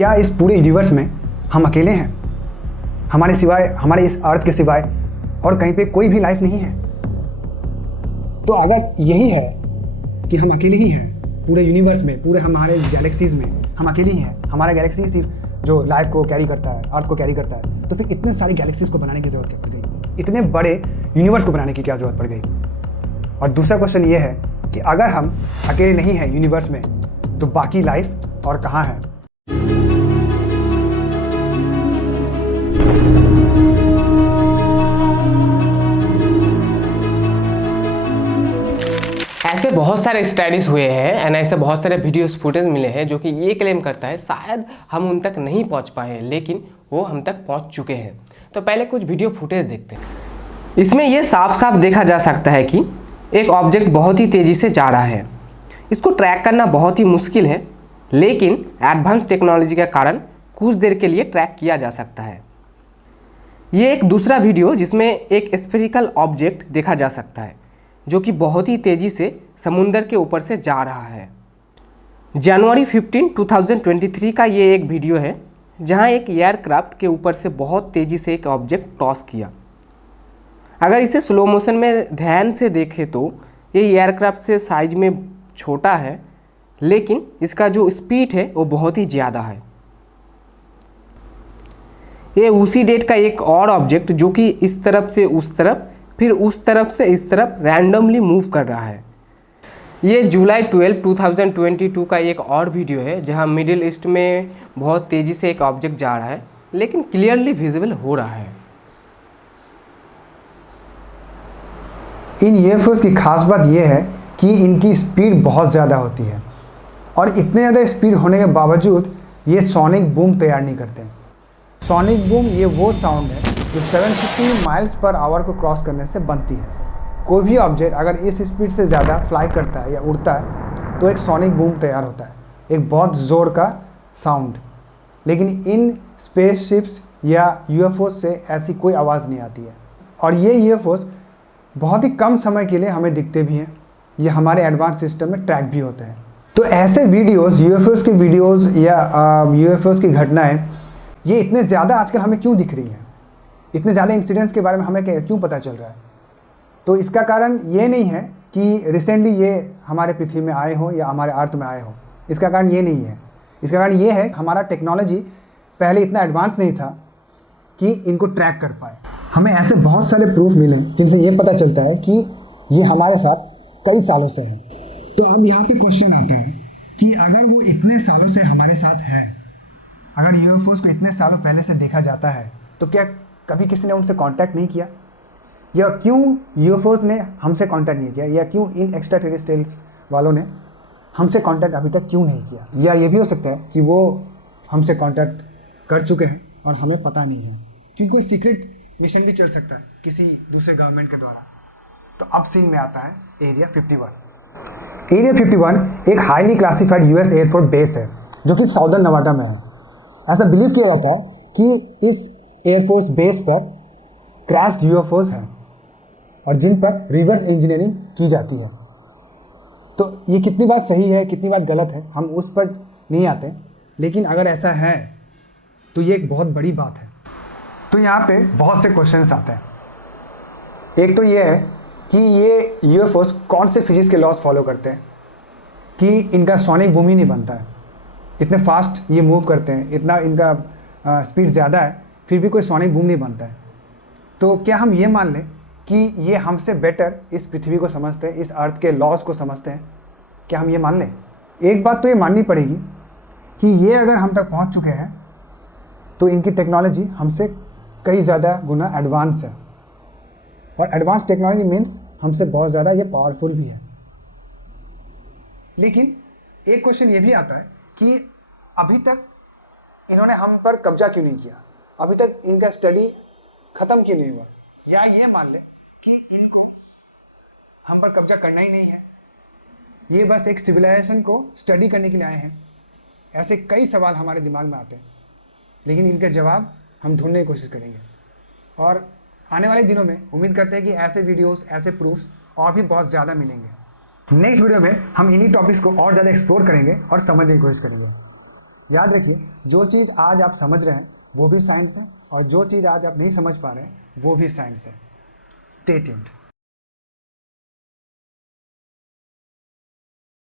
क्या इस पूरे यूनिवर्स में हम अकेले हैं? हमारे सिवाय, हमारे इस अर्थ के सिवाय और कहीं पे कोई भी लाइफ नहीं है? तो अगर यही है कि हम अकेले ही हैं पूरे यूनिवर्स में, पूरे हमारे गैलेक्सीज में हम अकेले ही हैं, हमारा गैलेक्सी सिर्फ जो लाइफ को कैरी करता है, अर्थ को कैरी करता है, तो फिर इतने सारी गैलेक्सीज को बनाने की ज़रूरत क्या पड़ गई? इतने बड़े यूनिवर्स को बनाने की क्या ज़रूरत पड़ गई? और दूसरा क्वेश्चन ये है कि अगर हम अकेले नहीं हैं यूनिवर्स में, तो बाकी लाइफ और कहाँ है? ऐसे बहुत सारे स्टडीज हुए हैं एंड ऐसे बहुत सारे वीडियोस फुटेज मिले हैं जो कि ये क्लेम करता है शायद हम उन तक नहीं पहुंच पाए हैं, लेकिन वो हम तक पहुंच चुके हैं। तो पहले कुछ वीडियो फुटेज देखते हैं। इसमें ये साफ साफ देखा जा सकता है कि एक ऑब्जेक्ट बहुत ही तेज़ी से जा रहा है। इसको ट्रैक करना बहुत ही मुश्किल है, लेकिन एडवांस टेक्नोलॉजी के कारण कुछ देर के लिए ट्रैक किया जा सकता है। ये एक दूसरा वीडियो जिसमें एक स्फेरिकल ऑब्जेक्ट देखा जा सकता है जो कि बहुत ही तेज़ी से समुंदर के ऊपर से जा रहा है। जनवरी 15, 2023 का ये एक वीडियो है जहां एक एयरक्राफ्ट के ऊपर से बहुत तेज़ी से एक ऑब्जेक्ट टॉस किया। अगर इसे स्लो मोशन में ध्यान से देखें तो ये एयरक्राफ्ट से साइज में छोटा है, लेकिन इसका जो स्पीड है वो बहुत ही ज़्यादा है। ये उसी डेट का एक और ऑब्जेक्ट जो कि इस तरफ से उस तरफ, फिर उस तरफ से इस तरफ रैंडमली मूव कर रहा है। ये जुलाई 12, 2022 का एक और वीडियो है जहां मिडिल ईस्ट में बहुत तेज़ी से एक ऑब्जेक्ट जा रहा है, लेकिन क्लियरली विजिबल हो रहा है। इन यूएफओस की खास बात यह है कि इनकी स्पीड बहुत ज़्यादा होती है और इतने ज़्यादा स्पीड होने के बावजूद ये सोनिक बूम तैयार नहीं करते। सोनिक बूम ये वो साउंड है जो 750 माइल्स पर आवर को क्रॉस करने से बनती है। कोई भी ऑब्जेक्ट अगर इस स्पीड से ज़्यादा फ्लाई करता है या उड़ता है तो एक सोनिक बूम तैयार होता है, एक बहुत ज़ोर का साउंड। लेकिन इन स्पेसशिप्स या यूएफओस से ऐसी कोई आवाज़ नहीं आती है और ये यूएफओस बहुत ही कम समय के लिए हमें दिखते भी हैं। ये हमारे एडवांस सिस्टम में ट्रैक भी होते हैं। तो ऐसे वीडियोज़, यूएफओस के वीडियोज़ या यूएफओस की घटनाएँ ये इतने ज़्यादा आजकल हमें क्यों दिख रही हैं? इतने ज़्यादा इंसिडेंट्स के बारे में हमें क्यों पता चल रहा है? तो इसका कारण ये नहीं है कि रिसेंटली ये हमारे पृथ्वी में आए हो या हमारे अर्थ में आए हो। इसका कारण ये नहीं है। इसका कारण ये है हमारा टेक्नोलॉजी पहले इतना एडवांस नहीं था कि इनको ट्रैक कर पाए। हमें ऐसे बहुत सारे प्रूफ मिले जिनसे ये पता चलता है कि ये हमारे साथ कई सालों से है। तो अब यहाँ पे क्वेश्चन आता है कि अगर वो इतने सालों से हमारे साथ है, अगर यूएफओस को इतने सालों पहले से देखा जाता है, तो क्या कभी किसी ने उनसे कांटेक्ट नहीं किया? या क्यों यूएफओस ने हमसे कांटेक्ट नहीं किया? या क्यों इन एक्स्ट्रा टेरेस्ट्रियल्स वालों ने हमसे कांटेक्ट अभी तक क्यों नहीं किया? या ये भी हो सकता है कि वो हमसे कांटेक्ट कर चुके हैं और हमें पता नहीं है, क्योंकि कोई सीक्रेट मिशन भी चल सकता है किसी दूसरे गवर्नमेंट के द्वारा। तो अब सीन में आता है एरिया 51। एरिया 51 एक highly classified US air force base है जो कि साउदर्न नवादा में है। ऐसा बिलीव किया जाता है कि इस एयरफोर्स बेस पर क्रैश्ड यूएफओस हैं और जिन पर रिवर्स इंजीनियरिंग की जाती है। तो ये कितनी बात सही है, कितनी बात गलत है, हम उस पर नहीं आते, लेकिन अगर ऐसा है तो ये एक बहुत बड़ी बात है। तो यहाँ पे बहुत से क्वेश्चंस आते हैं। एक तो ये है कि ये यूएफओस कौन से फिजिक्स के लॉज फॉलो करते हैं कि इनका सोनिक बूम ही नहीं बनता है। इतने फास्ट ये मूव करते हैं, इतना इनका स्पीड ज़्यादा है, फिर भी कोई सोनिक बूम नहीं बनता है। तो क्या हम ये मान लें कि ये हमसे बेटर इस पृथ्वी को समझते हैं, इस अर्थ के लॉज को समझते हैं? क्या हम ये मान लें? एक बात तो ये माननी पड़ेगी कि ये अगर हम तक पहुंच चुके हैं तो इनकी टेक्नोलॉजी हमसे कई ज़्यादा गुना एडवांस है, और एडवांस टेक्नोलॉजी मीन्स हमसे बहुत ज़्यादा ये पावरफुल भी है। लेकिन एक क्वेश्चन ये भी आता है कि अभी तक इन्होंने हम पर कब्जा क्यों नहीं किया? अभी तक इनका स्टडी ख़त्म क्यों नहीं हुआ? या ये मान ले कि इनको हम पर कब्जा करना ही नहीं है, ये बस एक सिविलाइजेशन को स्टडी करने के लिए आए हैं। ऐसे कई सवाल हमारे दिमाग में आते हैं, लेकिन इनका जवाब हम ढूंढने की कोशिश करेंगे। और आने वाले दिनों में उम्मीद करते हैं कि ऐसे वीडियोस, ऐसे प्रूफ्स और भी बहुत ज़्यादा मिलेंगे। नेक्स्ट वीडियो में हम इन्हीं टॉपिक्स को और ज़्यादा एक्सप्लोर करेंगे और समझने की कोशिश करेंगे। याद रखिए, जो चीज़ आज आप समझ रहे हैं वो भी साइंस है, और जो चीज़ आज आप नहीं समझ पा रहे हैं वो भी साइंस है। Stay tuned.